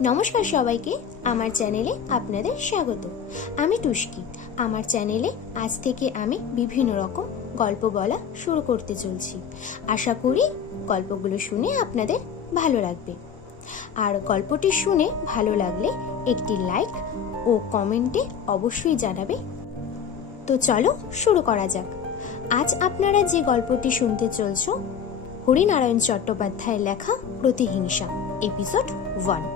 নমস্কার সবাইকে, আমার চ্যানেলে আপনাদের স্বাগত। আমি টুস্কি আমার চ্যানেলে আজ থেকে আমি বিভিন্ন রকম গল্প বলা শুরু করতে চলছি। আশা করি গল্পগুলো শুনে আপনাদের ভালো লাগবে। আর গল্পটি শুনে ভালো লাগলে একটি লাইক ও কমেন্টে অবশ্যই জানাবে। তো চলো শুরু করা যাক। আজ আপনারা যে গল্পটি শুনতে চলছ, হরিনারায়ণ চট্টোপাধ্যায়ের লেখা প্রতিহিংসা, এপিসোড ওয়ান।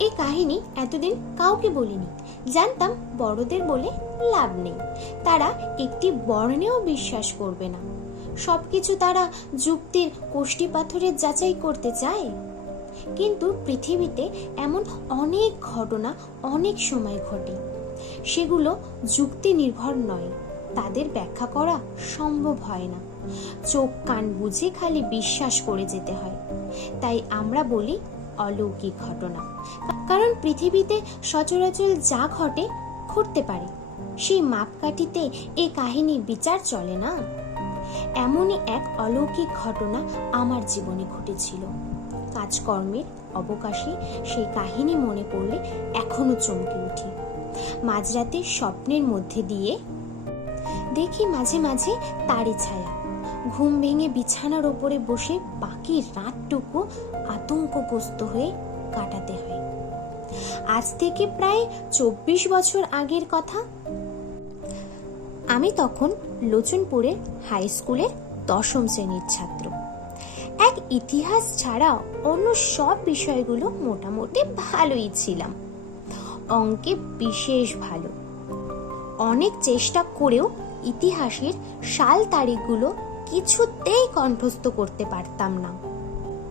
এই কাহিনী এতদিন কাউকে বলিনি। জানতাম বড়দের বলে লাভ নেই। তারা একটি বর্ণেও বিশ্বাস করবে না। সবকিছু তারা যুক্তির কোষ্টি পাথরের যাচাই করতে চায়। কিন্তু পৃথিবীতে এমন অনেক ঘটনা অনেক সময় ঘটে। সেগুলো যুক্তি নির্ভর নয়। তাদের ব্যাখ্যা করা সম্ভব হয় না। চোখ কান বুঝে খালি বিশ্বাস করে যেতে হয়। তাই আমরা বলি অলৌকিক ঘটনা। কারণ পৃথিবীতে সচরাচর যা ঘটে, ঘটতে পারে। সেই মাপকাঠিতে এই কাহিনী বিচার চলে না? এমনই এক অলৌকিক ঘটনা আমার জীবনে ঘটেছিল। কাজকর্মের অবকাশে সেই কাহিনী মনে পড়লে এখনও চমকে উঠি। মাঝরাতে স্বপ্নের মধ্যে দিয়ে দেখি মাঝে মাঝে তারি ছায়া। ঘুম ভেঙে বিছানার ওপরে বসে বাকি রাতটুকু আতঙ্কগ্রস্ত হয়ে কাটাতে হয়। আজ থেকে প্রায় চব্বিশ বছর আগের কথা। আমি তখন লোচনপুরের হাই স্কুলের দশম শ্রেণির ছাত্র। এক ইতিহাস ছাড়া অন্য সব বিষয়গুলো মোটামুটি ভালোই ছিলাম। অঙ্কে বিশেষ ভালো। অনেক চেষ্টা করেও ইতিহাসের সাল তারিখগুলো কিছুতেই কণ্ঠস্থ করতে পারতাম না।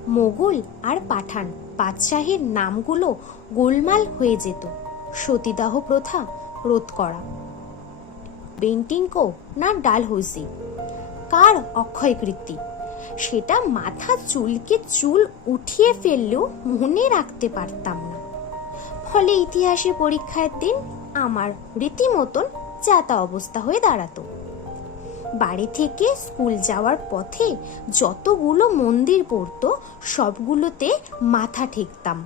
মোগল আর পাঠান বাদশাহের নামগুলো গোলমাল হয়ে যেত, সতীদাহ প্রথা রোধ করা। বেন্টিংকো না ডালহৌসি? কার অক্ষয় কীর্তি সেটা মাথা চুলকে চুল উঠিয়ে ফেললেও মনে রাখতে পারতাম না। ফলে ইতিহাসের পরীক্ষার দিন আমার রীতিমতন যাতা অবস্থা হয়ে দাঁড়াতো। বাড়ি থেকে স্কুল যাওয়ার পথে যতগুলো মন্দির পড়তো, সবগুলোতে মাথা ঠেকতাম।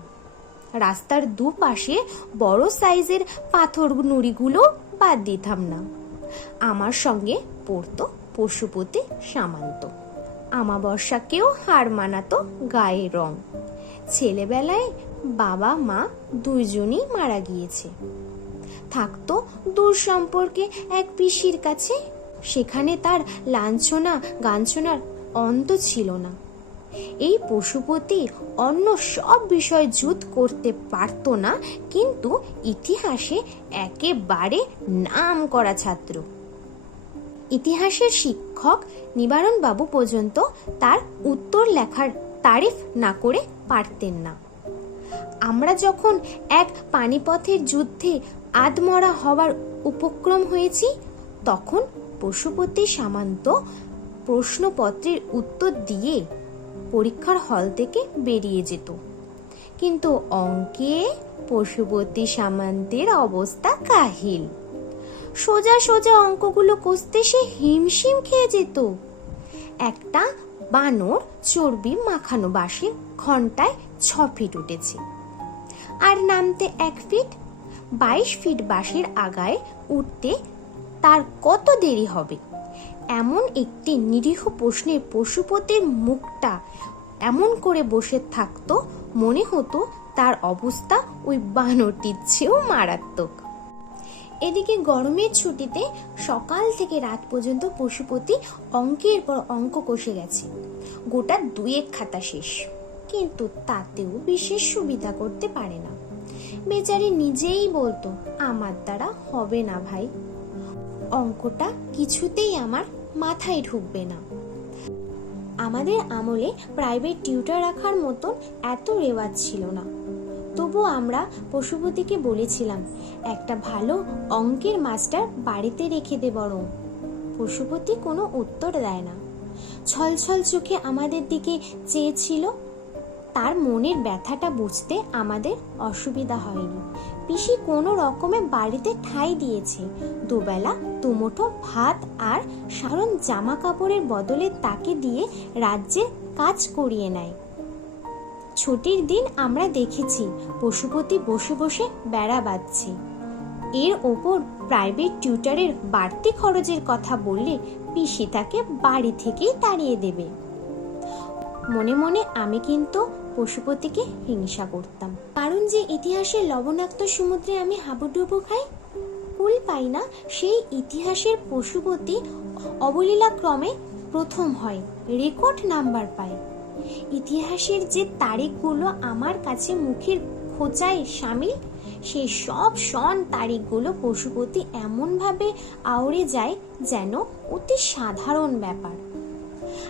রাস্তার দুপাশে বড় সাইজের পাথর নুড়িগুলো বাদ দিতাম না। আমার সঙ্গে পড়তো পশুপতি সামান্ত। আমাবস্যাকেও হার মানাতো গায়ে রং। ছেলেবেলায় বাবা, মা দুইজনই মারা গিয়েছে। থাকতো দূর সম্পর্কে এক পিসির কাছে সেখানে তার লাঞ্ছনা গাঞ্ছনার অন্ত ছিল না। এই পশুপতি অন্য সব বিষয় যুদ্ধ করতে পারতো না, কিন্তু ইতিহাসে একেবারে নাম করা ছাত্র। ইতিহাসের শিক্ষক নিবারণ বাবু পর্যন্ত তার উত্তর লেখার তারিফ না করে পারতেন না। আমরা যখন এক পানিপথের যুদ্ধে আদমরা হওয়ার উপক্রম হয়েছি, তখন পশুপতি সামান্ত প্রশ্নপত্রের উত্তর দিয়ে পরীক্ষার হল থেকে বেরিয়ে যেত। কিন্তু অঙ্কে পশুপতি সামান্তের অবস্থা কাহিল। সোজা সোজা অঙ্কগুলো কষতে সে হিমশিম খেয়ে যেত। একটা বানর চর্বি মাখানো বাঁশের ঘন্টায় ছ ফিট উঠেছে আর নামতে এক ফিট। বাইশ ফিট বাঁশের আগায় উঠতে তার কত দেরি হবে? এমন একটি নিরীহ প্রশ্নে পশুপতির মুখটা এমন করে বসে থাকতো, মনে হতো তার অবস্থা ওই বানরটির চেয়েও মারাত্মক। এদিকে গরমের ছুটিতে সকাল থেকে রাত পর্যন্ত পশুপতি অঙ্কের পর অঙ্ক কষে গেছে। গোটা দুয়েক খাতা শেষ। কিন্তু তাতেও বিশেষ সুবিধা করতে পারে না। বেচারি নিজেই বলতো, আমার দ্বারা হবে না ভাই। অঙ্কটা কিছুতেই আমার মাথায় ঢুকবে না। আমাদের আমলে প্রাইভেট টিউটার রাখার মতন এত রেওয়াজ ছিল না। তবু আমরা পশুপতিকে বলেছিলাম, একটা ভালো অঙ্কের মাস্টার বাড়িতে রেখে দে বরং। পশুপতি কোনো উত্তর দেয় না। ছলছল চোখে আমাদের দিকে চেয়েছিল তার মনের ব্যথাটা বুঝতে আমাদের অসুবিধা হয়নি। পিসি কোনো রকমে বাড়িতে ঠাঁই দিয়েছে। দুবেলা, দুমুঠো ভাত আর সাধারণ জামা কাপড়ের বদলে তাকে দিয়ে রাজ্যের কাজ করিয়ে নেয়। ছুটির দিন আমরা দেখেছি, পশুপতি বসে বসে বেড়া বাঁধছে। এর ওপর প্রাইভেট টিউটারের বাড়তি খরচের কথা বললে পিসি তাকে বাড়ি থেকেই তাড়িয়ে দেবে। মনে মনে আমি কিন্তু পশুপতিকে হিংসা করতাম। কারণ যে ইতিহাসের লবণাক্ত সমুদ্রে আমি হাবুডুবু খাই, কুল পাই না, সেই ইতিহাসের পশুপতি অবলীলাক্রমে প্রথম হয়, রেকর্ড নাম্বার পায় ইতিহাসের যে তারিখগুলো আমার কাছে মুখের খোঁচায় সামিল, সেই সব সন তারিখগুলো পশুপতি এমনভাবে আউড়ে যায় যেন অতি সাধারণ ব্যাপার।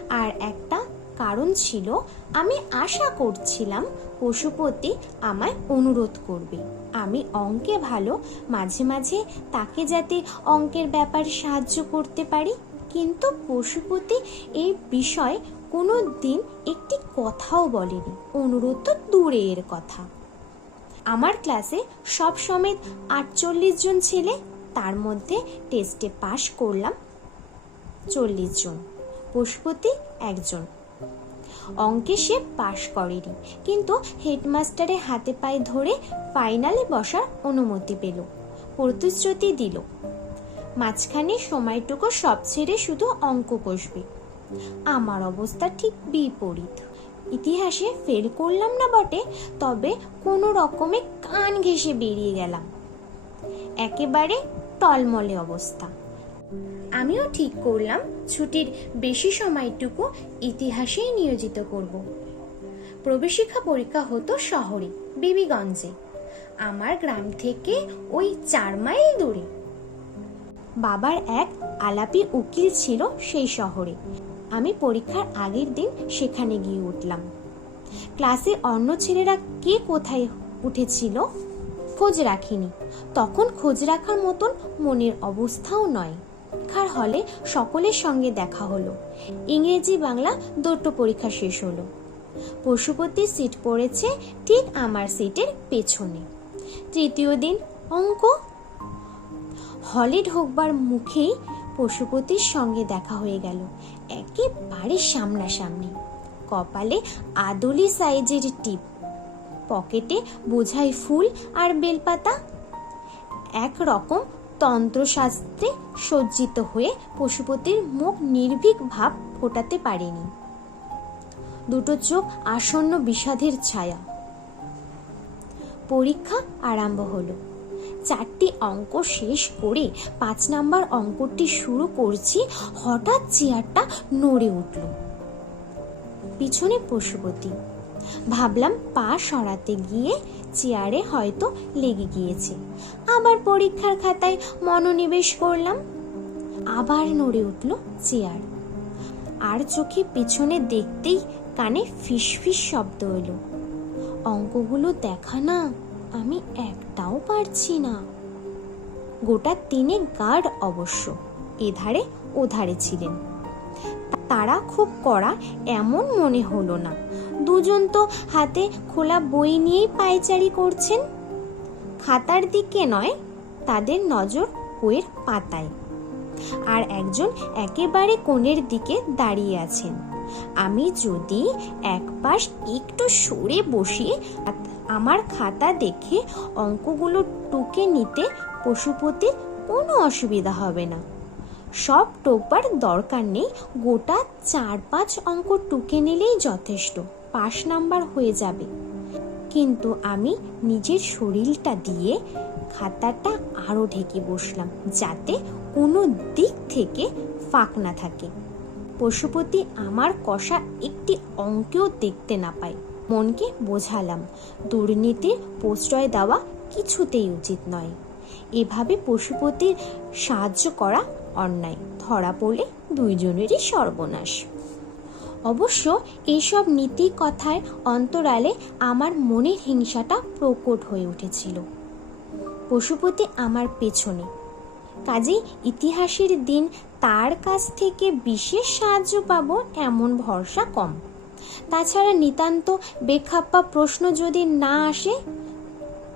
আর একটা কারণ ছিল, আমি আশা করছিলাম পশুপতি আমায় অনুরোধ করবে। আমি অঙ্কে ভালো, মাঝে মাঝে তাকে যাতে অঙ্কের ব্যাপারে সাহায্য করতে পারি। কিন্তু পশুপতি এই বিষয়ে কোনো দিন একটি কথাও বলেনি। অনুরোধ তো দূরের কথা। আমার ক্লাসে সব সমেত আটচল্লিশ জন ছেলে, তার মধ্যে টেস্টে পাশ করলাম চল্লিশ জন। পশুপতি একজন। অঙ্কে সে পাশ করেনি। কিন্তু হেডমাস্টারের হাতে পায়ে ধরে ফাইনালে বসার অনুমতি পেল, প্রতিশ্রুতি দিল। মাঝখানে সময়টুকু সব ছেড়ে শুধু অঙ্ক কষবে। আমার অবস্থা ঠিক বিপরীত। ইতিহাসে ফেল করলাম না বটে, তবে কোনো রকমে কান ঘেঁষে বেরিয়ে গেলাম। একেবারে টলমলে অবস্থা। আমিও ঠিক করলাম ছুটির বেশি সময়টুকু ইতিহাসেই নিয়োজিত করব। প্রবেশিকা পরীক্ষা হতো শহরে, বিবিগঞ্জে। আমার গ্রাম থেকে ওই চার মাইল দূরে। বাবার এক আলাপি উকিল ছিল সেই শহরে। আমি পরীক্ষার আগের দিন সেখানে গিয়ে উঠলাম। ক্লাসে অন্য ছেলেরা কে কোথায় উঠেছিল খোঁজ রাখিনি। তখন খোঁজ রাখার মতন মনের অবস্থাও নয়। পরীক্ষার হলে সকলের সঙ্গে দেখা হলো। ইংরেজি বাংলা দুটো পরীক্ষা শেষ হলো। পশুপতির সিট পড়েছে ঠিক আমার সিটের পেছনে। তৃতীয় দিন অঙ্ক। হলে ঢোকবার মুখেই পশুপতির সঙ্গে দেখা হয়ে গেল, একেবারে সামনাসামনি। কপালে আদলি সাইজের টিপ, পকেটে বোঝাই ফুল আর বেলপাতা এক রকম তন্ত্রশাস্ত্রে সজ্জিত হয়ে পশুপতির মুখ নির্ভীক ভাব ফোটাতে পারেনি। দুটো চোখ আসন্ন বিষাদের ছায়া। পরীক্ষা আরম্ভ হলো। চারটি অঙ্ক শেষ করে পাঁচ নাম্বার অঙ্কটি শুরু করছি, হঠাৎ চেয়ারটা নড়ে উঠল। পিছনে পশুপতি। ভাবলাম পা সরাতে গিয়ে চেয়ারে হয়তো লেগে গিয়েছে। আবার পরীক্ষার খাতায় মনোনিবেশ করলাম। আবার নড়ে উঠল চেয়ার। আর চোখে পিছনে দেখতেই কানে ফিসফিস শব্দ এলো। অঙ্কগুলো দেখা না, আমি একটাও পারছি না। গোটা তিনে গার্ড অবশ্য, এধারে ওধারে ছিলেন। তারা খুব কড়া এমন মনে হলো না। দুজন তো হাতে খোলা বই নিয়েই পায়চারি করছেন। খাতার দিকে নয়, তাদের নজর বইয়ের পাতায়। আর একজন একেবারে কোণের দিকে দাঁড়িয়ে আছেন। আমি যদি এক পাশ একটু সরে বসিয়ে আমার খাতা দেখে অঙ্কগুলো টুকে নিতে পশুপতির কোনো অসুবিধা হবে না। সব টোকবার দরকার নেই, গোটা চার পাঁচ অঙ্ক টুকে নিলেই যথেষ্ট, পাশ নাম্বার হয়ে যাবে। কিন্তু আমি নিজের শরীরটা দিয়ে খাতাটা আরও ঢেকে বসলাম, যাতে কোনো দিক থেকে ফাঁক না থাকে। পশুপতি আমার কষা একটি অঙ্কেও দেখতে না পায়। মনকে বোঝালাম, দুর্নীতির প্রশ্রয় দেওয়া কিছুতেই উচিত নয়। এভাবে পশুপতির সাহায্য করা অন্যায়, ধরা পড়লে দুইজনেরই সর্বনাশ। অবশ্য এইসব নীতি কথার অন্তরালে আমার মনের হিংসাটা প্রকট হয়ে উঠেছিল। পশুপতি আমার পেছনে। কাজেই ইতিহাসের দিন তার কাছ থেকে বিশেষ সাহায্য পাবো এমন ভরসা কম। তাছাড়া নিতান্ত বেখাপ্পা প্রশ্ন যদি না আসে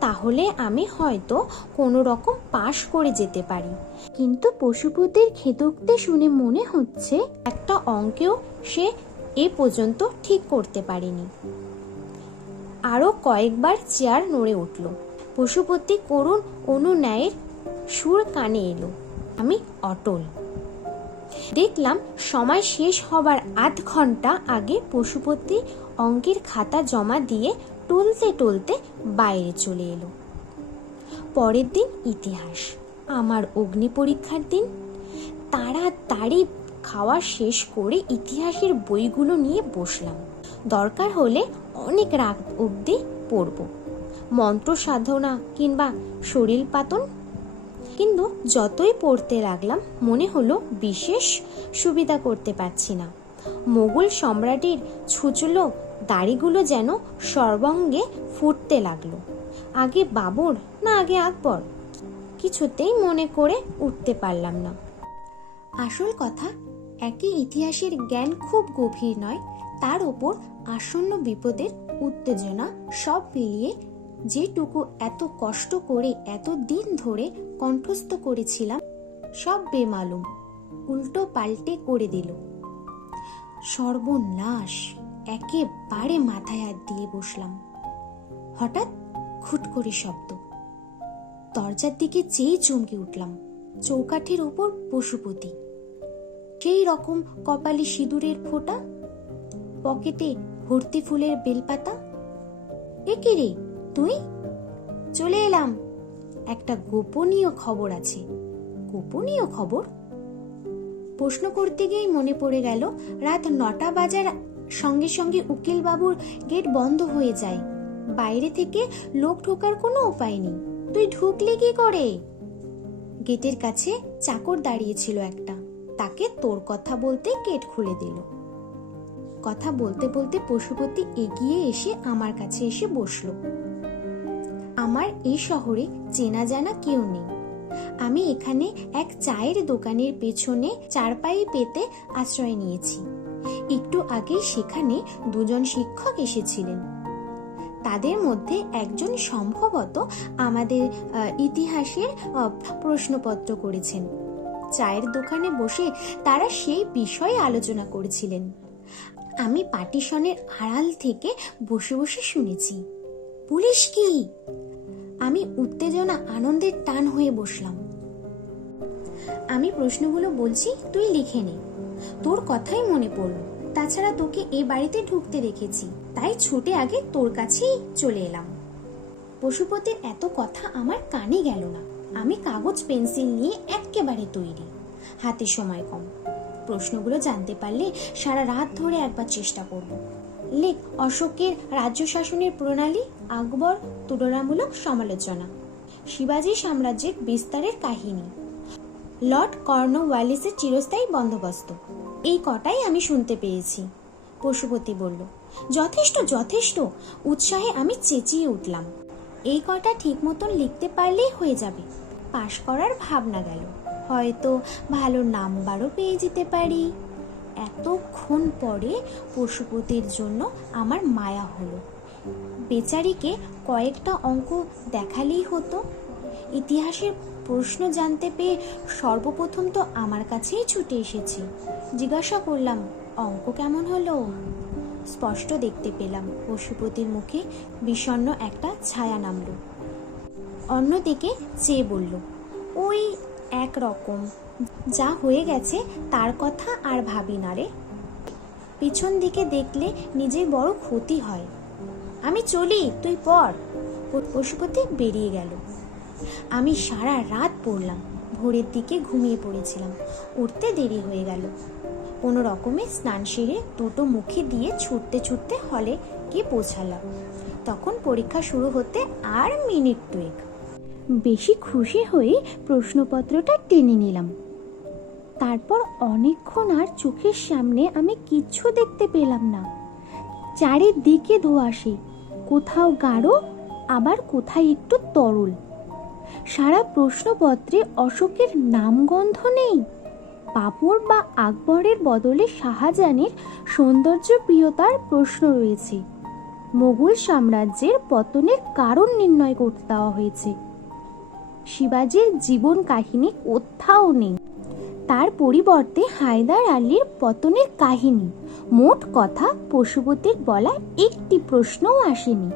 তাহলে আমি হয়তো কোনো রকম পাশ করে যেতে পারি। কিন্তু পশুপতির খেদুকতে শুনে মনে হচ্ছে একটা অঙ্কেও সে এ পর্যন্ত ঠিক করতে পারেনি। আরও কয়েকবার চেয়ার নড়ে উঠল। পশুপতি করুণ অনুন্যায়ের সুর কানে এলো। আমি অটল। দেখলাম সময় শেষ হবার আধ ঘণ্টা আগে পশুপতি অঙ্কের খাতা জমা দিয়ে টলতে টলতে বাইরে চলে এলো। পরের দিন ইতিহাস, আমার অগ্নি পরীক্ষার দিন। তাড়াতাড়ি খাওয়া শেষ করে ইতিহাসের বইগুলো নিয়ে বসলাম। দরকার হলে অনেক রাত অবধি পড়ব। মন্ত্র সাধনা কিংবা শরীর পাতন কিন্তু যতই পড়তে লাগলাম, মনে হলো বিশেষ সুবিধা করতে পারছি না। মোগল সম্রাটের ছুচলো দাড়িগুলো যেন সর্বাঙ্গে ফুটতে লাগল। আগে বাবর না আগে আকবর? কিছুতেই মনে করে উঠতে পারলাম না। আসল কথা, একই ইতিহাসের জ্ঞান খুব গভীর নয়, তার ওপর আসন্ন বিপদের উত্তেজনা সব মিলিয়ে যেটুকু এত কষ্ট করে এত দিন ধরে কণ্ঠস্থ করেছিলাম, সব বেমালুম, উল্টো পাল্টে করে দিল। সর্বনাশ, একেবারে মাথায় হাত দিয়ে বসলাম। হঠাৎ খুট করে শব্দ। দরজার দিকে চেয়ে চমকে উঠলাম, চৌকাঠের ওপর পশুপতি। সেই রকম কপালে সিঁদুরের ফোঁটা, পকেটে ভর্তি ফুলের বেলপাতা? এ কি রে, তুই? চলে এলাম। একটা গোপনীয় খবর আছে। গোপনীয় খবর? প্রশ্ন করতে গিয়েই মনে পড়ে গেল, রাত নটা বাজার সঙ্গে সঙ্গে উকিল বাবুর গেট বন্ধ হয়ে যায়। বাইরে থেকে লোক ঢোকার কোনো উপায় নেই। তুই ঢুকলি কি করে? গেটের কাছে চাকর দাঁড়িয়েছিল একটা। তাকে তোর কথা বলতে গেট খুলে দিল। কথা বলতে বলতে পশুপতি এগিয়ে এসে আমার কাছে এসে বসল। আমার এই শহরে চেনা জানা কেউ নেই। আমি এখানে এক চায়ের দোকানের পেছনে চারপাই পেতে আশ্রয় নিয়েছি। একটু আগেই সেখানে দুজন শিক্ষক এসেছিলেন। তাদের মধ্যে একজন সম্ভবত আমাদের ইতিহাসের প্রশ্নপত্র করেছেন। চায়ের দোকানে বসে তারা সেই বিষয়ে আলোচনা করেছিলেন। আমি পাটিশনের আড়াল থেকে বসে বসে শুনেছি। পুলিশ কি? আমি উত্তেজনা, আনন্দের টান হয়ে বসলাম। আমি প্রশ্নগুলো বলছি, তুই লিখে নে। তোর কথাই মনে পড়ল। তাছাড়া তোকে এ বাড়িতে ঢুকতে দেখেছি। তাই ছুটে আগে তোর কাছেই চলে এলাম। পশুপতির এত কথা আমার কানে গেল না। আমি কাগজ, পেন্সিল নিয়ে একেবারে তৈরি। হাতে সময় কম। প্রশ্নগুলো জানতে পারলে সারা রাত ধরে একবার চেষ্টা করব। লেখ অশোকের রাজ্য শাসনের প্রণালী, আকবর, তুলনামূলক সমালোচনা। শিবাজী সাম্রাজ্যের বিস্তারের কাহিনী। লর্ড কর্নওয়ালিসের চিরস্থায়ী বন্দোবস্ত। এই কটাই আমি শুনতে পেয়েছি, পশুপতি বলল। যথেষ্ট যথেষ্ট, উৎসাহে আমি চেঁচিয়ে উঠলাম। এই কটা ঠিক মতন লিখতে পারলেই হয়ে যাবে। পাশ করার ভাবনা গেল। হয়তো ভালো নাম্বারও পেয়ে যেতে পারি। এতক্ষণ পরে পশুপতির জন্য আমার মায়া হলো। বেচারিকে কয়েকটা অঙ্ক দেখালেই হতো। ইতিহাসের প্রশ্ন জানতে পেয়ে সর্বপ্রথম তো আমার কাছেই ছুটে এসেছে। জিজ্ঞাসা করলাম, অঙ্ক কেমন হলো? স্পষ্ট দেখতে পেলাম, পশুপতির মুখে বিষণ্ণ একটা ছায়া নামলো। অন্যদিকে চেয়ে বলল, ওই এক রকম যা হয়ে গেছে তার কথা আর ভাবি না রে। পিছন দিকে দেখলে নিজের বড় ক্ষতি হয়। আমি চলি, তুই পড়। পশুপতি বেরিয়ে গেল। আমি সারা রাত পড়লাম, ভোরের দিকে ঘুমিয়ে পড়েছিলাম, উঠতে দেরি হয়ে গেল। কোনো রকমে স্নান সেরে দুটো মুখে দিয়ে ছুটতে ছুটতে হলে গিয়ে পৌঁছালাম। তখন পরীক্ষা শুরু হতে আর মিনিট দুয়েক। বেশি খুশি হয়ে প্রশ্নপত্রটা টেনে নিলাম। তারপর অনেকক্ষণ আর চোখের সামনে আমি কিচ্ছু দেখতে পেলাম না। চারিদিকে ধোয়াশি, কোথাও গাঢ়, আবার কোথায় একটু তরল। সারা প্রশ্নপত্রে অশোকের নামগন্ধ নেই। বাবর বা আকবরের বদলে শাহজাহানের সৌন্দর্য প্রিয়তার প্রশ্ন রয়েছে। মোগল সাম্রাজ্যের পতনের কারণ নির্ণয় করতে দেওয়া হয়েছে। শিবাজির জীবন কাহিনী কোথাও নেই। তার পরিবর্তে হায়দার আলীর পতনের কাহিনী। মোট কথা, পশুপতির বলা একটি প্রশ্নও আসেনি।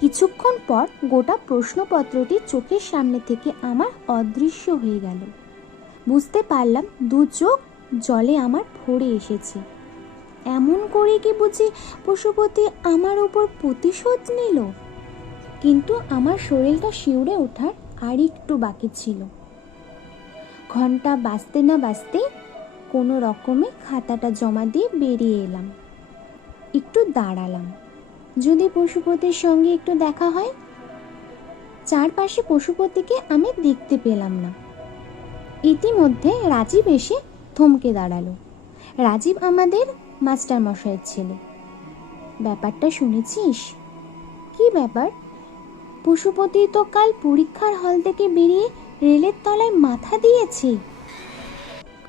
কিছুক্ষণ পর গোটা প্রশ্নপত্রটি চোখের সামনে থেকে আমার অদৃশ্য হয়ে গেল। বুঝতে পারলাম দু চোখ জলে আমার ভরে এসেছে। এমন করে কি বুঝি পশুপতি আমার উপর প্রতিশোধ নিল? কিন্তু আমার শরীরটা শিউরে ওঠার আর একটু বাকি ছিল। ঘণ্টা বাজতে না বাজতেই কোনো রকমে খাতাটা জমা দিয়ে বেরিয়ে এলাম। একটু দাঁড়ালাম। যদি পশুপতির সঙ্গে একটু দেখা হয়, চারপাশে পশুপতিকে আমি দেখতে পেলাম না। ইতিমধ্যে রাজীব এসে থমকে দাঁড়াল। রাজীব আমাদের মাস্টার মশাইয়ের ছেলে। ব্যাপারটা শুনেছিস? কি ব্যাপার? পশুপতি তো কাল পরীক্ষার হল থেকে বেরিয়ে রেলের তলায় মাথা দিয়েছে।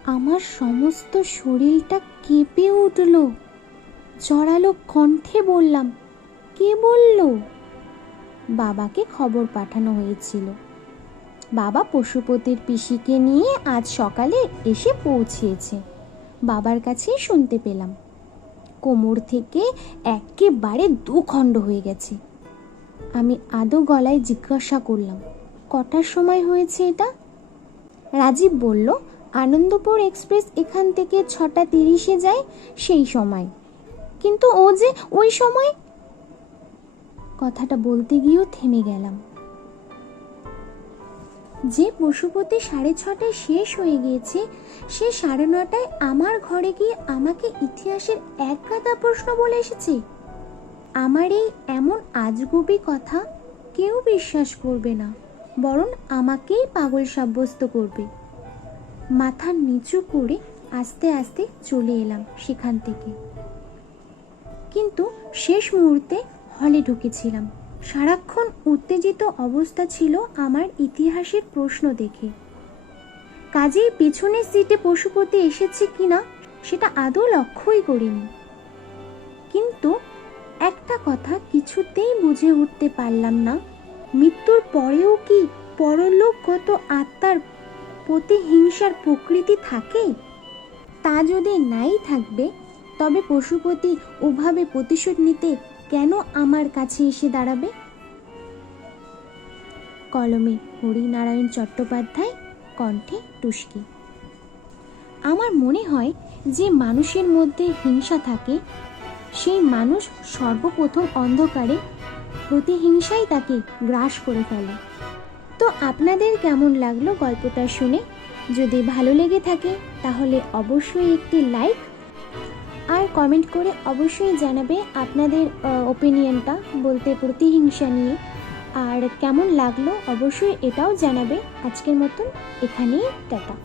আমার সমস্ত শরীরটা কেঁপে উঠল। জড়ালো কণ্ঠে বললাম, কে বলল? বাবাকে খবর পাঠানো হয়েছিল। বাবা পশুপতির পিসিকে নিয়ে আজ সকালে এসে পৌঁছেছে। বাবার কাছেই শুনতে পেলাম। কোমর থেকে একেবারে দুখণ্ড হয়ে গেছে। আমি আদো গলায় জিজ্ঞাসা করলাম কটার সময় হয়েছে এটা? রাজীব বলল, আনন্দপুর এক্সপ্রেস এখান থেকে ছটা তিরিশে যায় সেই সময়। কিন্তু ও যে ওই সময়? কথাটা বলতে গিয়েও থেমে গেলাম। যে পশুপতি সাড়ে ছটায় শেষ হয়ে গিয়েছে, সে সাড়ে নটায় আমার ঘরে গিয়ে আমাকে ইতিহাসের এক গাদা প্রশ্ন বলে এসেছে। আমার এই এমন আজগুবি কথা কেউ বিশ্বাস করবে না। বরং আমাকেই পাগল সাব্যস্ত করবে। মাথা নিচু করে আস্তে আস্তে চলে এলাম সেখান থেকে। কিন্তু শেষ মুহূর্তে হলে ঢুকেছিলাম। সারাক্ষণ উত্তেজিত অবস্থা ছিল আমার ইতিহাসের প্রশ্ন দেখে। কাজেই পিছনের সিটে পশুপতি এসেছে কিনা সেটা আদৌ লক্ষ্যই করিনি। কিন্তু একটা কথা কিছুতেই বুঝে উঠতে পারলাম না। মৃত্যুর পরেও কি পরলোকগত আত্মার প্রতিহিংসার প্রকৃতি থাকে? তা যদি নাই থাকবে, তবে পশুপতি ওভাবে প্রতিশোধ নিতে কেন আমার কাছে এসে দাঁড়াবে? কলমে হরিনারায়ণ চট্টোপাধ্যায়, কণ্ঠে টুস্কি। আমার মনে হয় যে মানুষের মধ্যে হিংসা থাকে, সেই মানুষ সর্বপ্রথম অন্ধকারে প্রতিহিংসাই তাকে গ্রাস করে ফেলে। তো আপনাদের কেমন লাগল গল্পটা শুনে? যদি ভালো লেগে থাকে, তাহলে অবশ্যই একটি লাইক আর কমেন্ট করে অবশ্যই জানাবে আপনাদের ওপিনিয়নটা বলতে প্রতিহিংসা নিয়ে। আর কেমন লাগল অবশ্যই এটাও জানাবে। আজকের মতন এখানেই টাটা।